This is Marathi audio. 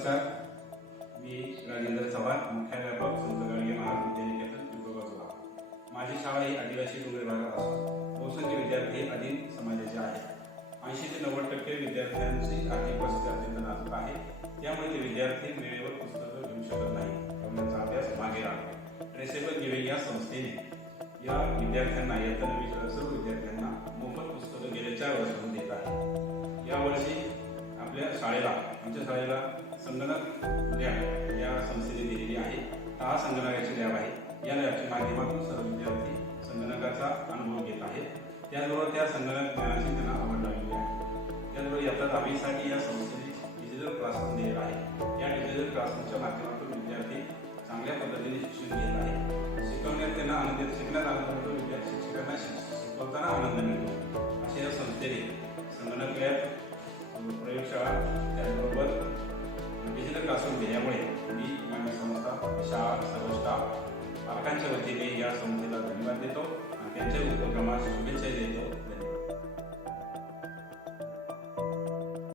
नमस्कार, मी राजेंद्र चव्हाण, मुख्याध्यापक संत गाडगे महाविद्यालय विभाग. माझी शाळा ही आदिवासी डोंगर भागात असून बहुसंख्य विद्यार्थी आदिम समाजाचे आहेत. 80 ते 90% विद्यार्थ्यांची आर्थिक परिस्थिती अत्यंत नाजूक आहे. त्यामुळे ते विद्यार्थी वेळेवर पुस्तकं घेऊ शकत नाही, त्यामुळे अभ्यास मागे राहतो. ट्रेसेबल गिव्हिंग या संस्थेने या विद्यार्थ्यांना इयत्ता 9वी सर्व विद्यार्थ्यांना मोफत पुस्तकं गेल्या 4 वर्षांपासून देत आहे. यावर्षी आमच्या शाळेला संगणक लॅब या संस्थेने दिलेली आहे. हा संगणकाची लॅब आहे. या लॅबच्या माध्यमातून सर्व विद्यार्थी संगणकाचा अनुभव घेत आहेत. त्याचबरोबर त्या संगणक ज्ञानाची त्यांना आवड लागलेली आहे. त्याचबरोबर इयत्ता 10वी या संस्थेने डिजिटल क्लासरूम दिलेला आहे. या डिजिटल क्लासरूमच्या माध्यमातून विद्यार्थी चांगल्या पद्धतीने शिक्षण घेत आहेत. शिकवण्यात त्यांना आनंद, शिकण्यात आनंद होतो, विद्यार्थी शिक्षकांना शिकवताना आनंद मिळतो. अशा या संस्थेने संगणक लॅब, प्रयोगशाळा, त्याचबरोबर डिजिटल क्लासरूम दिल्यामुळे मी माझी संस्था, शाळा, सर्व स्टाफ, पालकांच्या वतीने या संस्थेला धन्यवाद देतो.